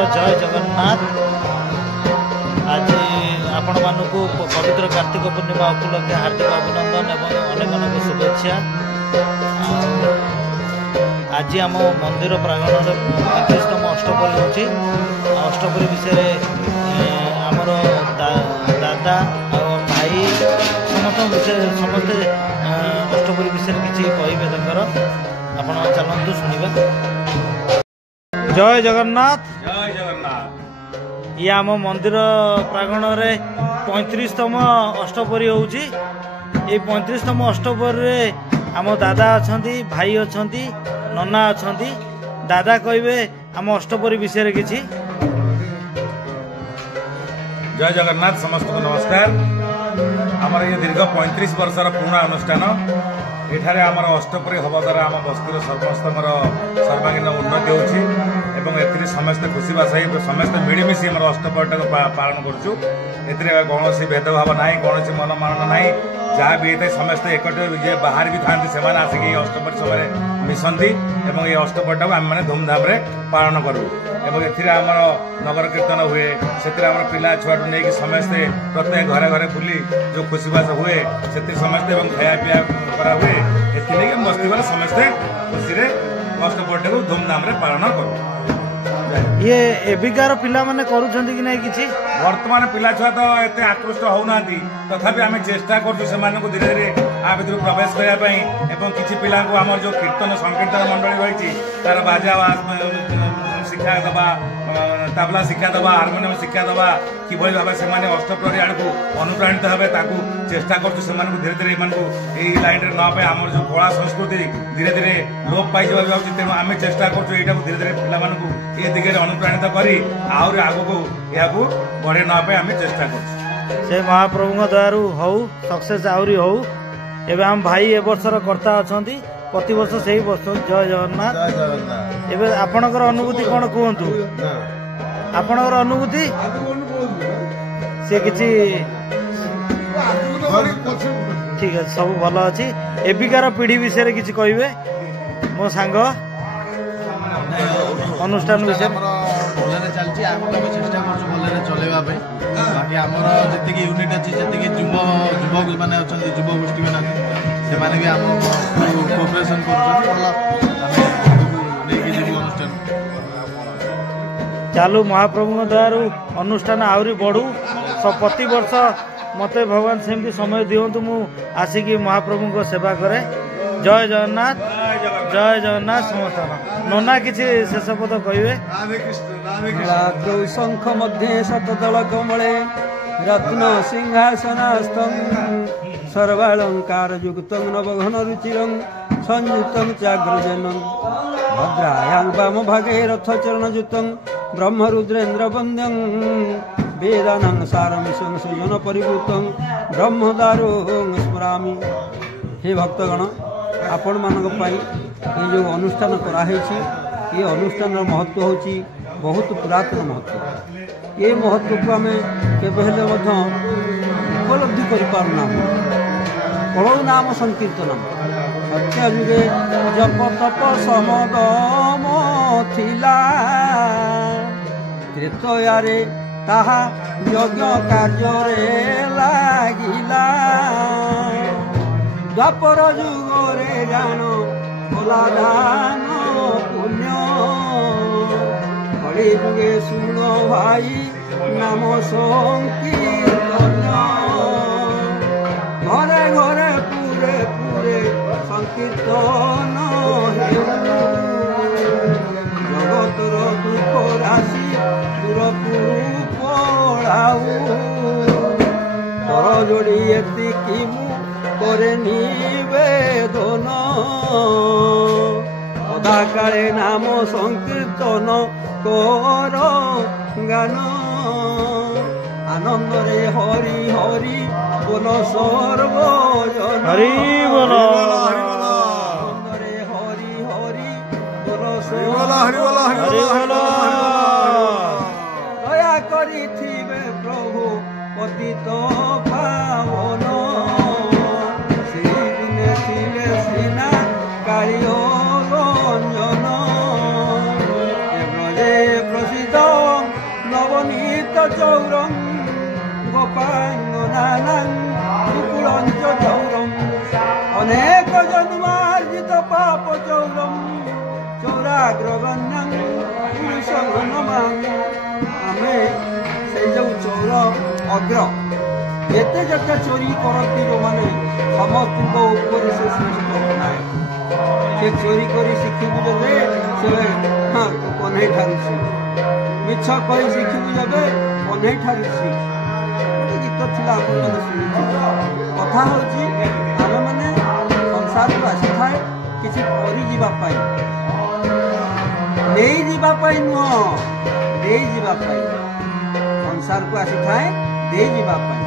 जय जगन्नाथ। आज आपण मानक पवित्र कार्तिक पूर्णिमा उपलक्षे हार्दिक अभिनंदन एवं अनेक अनेक शुभेच्छा। आज आम मंदिर प्रांगण 35तम अष्टपरी होची। अष्टपरी विषय आमर दादा और भाई समस्त अष्टपरी विषय किसी कहे आपण चलतु शुणा। जय जगन्नाथ। जय जगन्नाथ। ये आम मंदिर प्रांगण रे 35तम अष्टपरी होची। ये 35तम अष्टपरी रे आम दादा अछंती, भाई अछंती, नना अछंती। दादा कहबे आम अष्टपरी विषय किछि। जय जगन्नाथ। समस्त को नमस्कार। आमर ये दीर्घ 35 वर्षर पुराना अनुष्ठान। एठारे आमर अष्टपरी हवा द्वारा आम बस्तीर समस्त सर्वांगीन उन्नति होछि एवं एथिरे समस्त खुशी बासाई समस्त मिळमिशी आमर अष्टपरीटाक पालन करछु। एथिरे कौनसी भेदभाव नाही, कौनसी मनमानना नाही। जहाँ भी होता है समस्त एकटे जे बाहर भी था से आसिक अष्टपरी समय मिशंती एवं ये अष्टपरीटा को आम मैंने धूमधाम रे पालन करूँ। एवं एमर नगर कीर्तन हुए से पिला छुआ नहीं समस्ते प्रत्येक घरे घरे बुली जो खुशीबास हुए से समस्ते खाया पीया करा हुए एथि बस्ती वाले समस्ते खुशी अष्टपरीटा को धूमधाम रे पालन करूँ। ये एबिकार पिला माने करूछंती कि नहीं किछि। वर्तमान पिला छुआ तो एते आकृष्ट होना तथापि आम चेष्टा करूँ से धीरे धीरे आ भर प्रवेश करने एवं किसी पिला आम जो कीर्तन संकीर्तन मंडली रही तार बाजा शिक्षा दबा, तबला शिक्षा दबा, हारमोनियम शिक्षा दबा कि भाव से अष्टप्रहरी आड़ को अनुप्राणित हे चेष्टा करूँ से धीरे धीरे यही लाइन में नापे आम जो कला संस्कृति धीरे धीरे लोप पाई जाऊँगी। तेणु आम चेष्टा करूँ यहाँ धीरे धीरे पे ये दिगरे अनुप्राणित करी आग को यह बढ़े नापे आम चेष्टा कर से महाप्रभु दयारू हौ सक्सेस आहरी हौ। एवं आम भाई ए वर्षर कर्ता अच्छा प्रति वर्ष से ही वर्ष। जय जगन्नाथ। एवं आपणकर अनुभूति कौन कहतु आपणकर अनुभूति से किसी ठीक है सब भल अच्छी। एबिकार पीढ़ी विषय किसी कहे मो सांग अनुष्ठान विषय भलरे चलछि आम चेष्टा कर भलरे चलेबा पे बाकी आमर जी यूनिट अच्छी जी युवक मैंने अच्छा युव गोष्ठी मैंने से भी आम कोऑपरेशन अनुष्ठान चालू महाप्रभु दयारू अनुष्ठान आहरी बढ़ू सब प्रति वर्ष मते भगवान सेमती समय दिंतु मु आसिकी महाप्रभु को सेवा करे। जय जगन्नाथ। जय जगन्नाथ। समस्त नना किसी शेष पद कहे। शंख मध्य शतदल कमले रत्न सिंहासनास्थ सर्वालंकार युक्त नवघन रुचिरं संयुक्त चाग्रजन भद्रायां वाम भागे रथ चरणयुत ब्रह्मरुद्रेन्द्र वंद्यं वेदानां सारमिशं सुजन परिवृतं ब्रह्मदारो स्मरामि। हे भक्तगण आपण मानक पाई ये जो अनुष्ठान कराई ये अनुष्ठान महत्व होची बहुत पुरातन महत्व। ये महत्व को आम केबेले उपलब्धि करिपारुना। कलौ नाम संकीर्तन सत्य जुगे जप तप समदम थिला त्रेतयारे ताहा यज्ञ कार्य लागिला द्वापर जुगरे जान भोला दान पुण्य कली जुगे सुन भाई नाम संकीर्तन घरे घरे पूरे पूरे संकीर्तन जगतर दुख राशि दूरपुर पड़ाऊ कर जोड़ी एतिकी मु करे निवेदन सदा काले नाम संकीर्तन कर गान आनंद रे हरि हरि बोल सर्वजन हरि बोल आनंद रे हरि हरि बोल सर्वजन दया करी थिबे प्रभु पतित पावन दिने थिले सिना कालियो रंजन ब्रजे प्रसिद्ध চৌরম গোপাঙ্গনানাং মুকুলঞ্চ চৌরম অনেক জন্মার্জিত পাপ চৌরম চৌরাগ্রগণ্যং পুরুষগণমাং ଆମେ ସେଇ ଯେଉଁ ଚୋର ଅଗ୍ର ଏତେ ଯେତେ ଚୋରି କରନ୍ତି ଯେଉଁମାନେ ସମସ୍ତଙ୍କ ଉପରେ ସେ ଶ୍ରେଷ୍ଠ ବନାଏ ସେ ଚୋରି କରି ଶିଖିବୁ ଯେବେ ସେ କହ୍ନେଇ ଠାରୁଛି ମିଛ କହି ଶିଖିବୁ ଯେବେ କହ୍ନେଇ ଠାରୁଛି ଗୋଟେ ଗୀତ ଥିଲା ଆପଣମାନେ ଶୁଣିଥିବେ କଥା ହେଉଛି ଆମେମାନେ ସଂସାରକୁ ଆସିଥାଏ କିଛି କରିଯିବା ପାଇଁ ନେଇଯିବା ପାଇଁ ନୁହଁ ଦେଇଯିବା ପାଇଁ ସଂସାରକୁ ଆସିଥାଏ ଦେଇଯିବା ପାଇଁ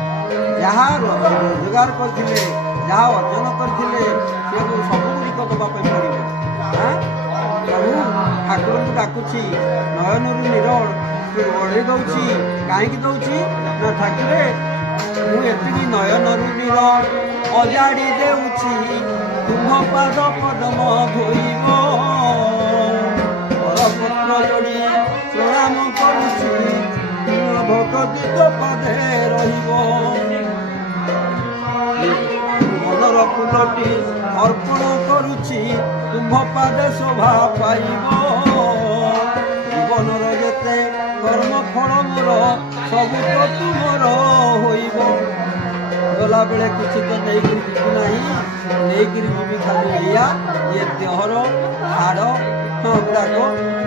ଯାହା ରୋଜଗାର କରିଥିଲେ ଯାହା ଅର୍ଜନ କରିଥିଲେ ସେକୁ ସବୁଗୁଡ଼ିକ ଦେବା ପାଇଁ ପଡ଼ିବ ପ୍ରଭୁ ଠାକୁରଙ୍କୁ ଡାକୁଛି ନୟନରୁ ନୀର ଓଢ଼େଇ ଦେଉଛି କାହିଁକି ଦେଉଛି ନା ଠାକୁରେ ମୁଁ ଏତିକି ନୟନରୁ ନୀର ଅଜାଡ଼ି ଦେଉଛି ତୁମ୍ଭ ପାଦ ପଦ୍ମ ଧୋଇବ ପତ୍ର ଯୋଡ଼ି ପ୍ରଣାମ କରୁଛି ଭଗବତୀ ପାଦେ ରହିବ ମନର ଫୁଲଟି ଅର୍ପଣ କରୁଛି ତୁମ୍ଭ ପାଦେ ଶୋଭା ପାଇବ ଜୀବନର ଯେତେ କର୍ମ ଫଳ ମୋର ସବୁ ତ ତୁମର ହୋଇବ ଗଲାବେଳେ କିଛି ତ ନେଇକିରି ଯିବି ନାହିଁ ନେଇକିରି ଯିବି ଖାଲି ଏଇଆ ଇଏ ଦେହର ହାଡ଼ ଗୁଡ଼ାକ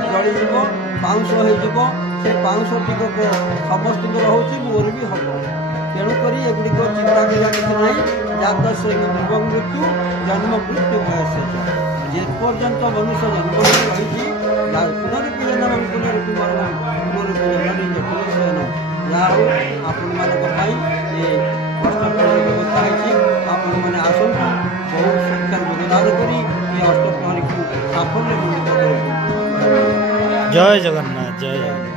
ଜଳିଯିବ ପାଉଁଶ ହେଇଯିବ ସେ ପାଉଁଶ ଟିକକ ସମସ୍ତଙ୍କର ହେଉଛି ମୋର ବି ହେବ ତେଣୁକରି ଏଗୁଡ଼ିକ ଚିନ୍ତା କରିବା କିଛି ନାହିଁ ଜାତ ସେ ଧ୍ରୁବ ମୃତ୍ୟୁ ଜନ୍ମ ମୃତ୍ୟୁ ବୟସ ଯେପର୍ଯ୍ୟନ୍ତ ମନୁଷ୍ୟ ଜନ୍ମ ରହିଛି ପୁନରୁପୂଜନ ପୁନରୁପୂଜନ ଯାହା ହଉ ଆପଣମାନଙ୍କ ପାଇଁ ଏ ଅଷ୍ଟପ୍ରହରୀ ବ୍ୟବସ୍ଥା ହେଇଛି ଆପଣମାନେ ଆସନ୍ତୁ ବହୁ ସଂଖ୍ୟାରେ ଯୋଗଦାନ କରି ଏ ଅଷ୍ଟପ୍ରହରୀକୁ ସାଫଲ୍ୟ ମଣ୍ଡିତ କରନ୍ତୁ। ଜୟ ଜଗନ୍ନାଥ ଜୟ ଜଗନ୍ନାଥ।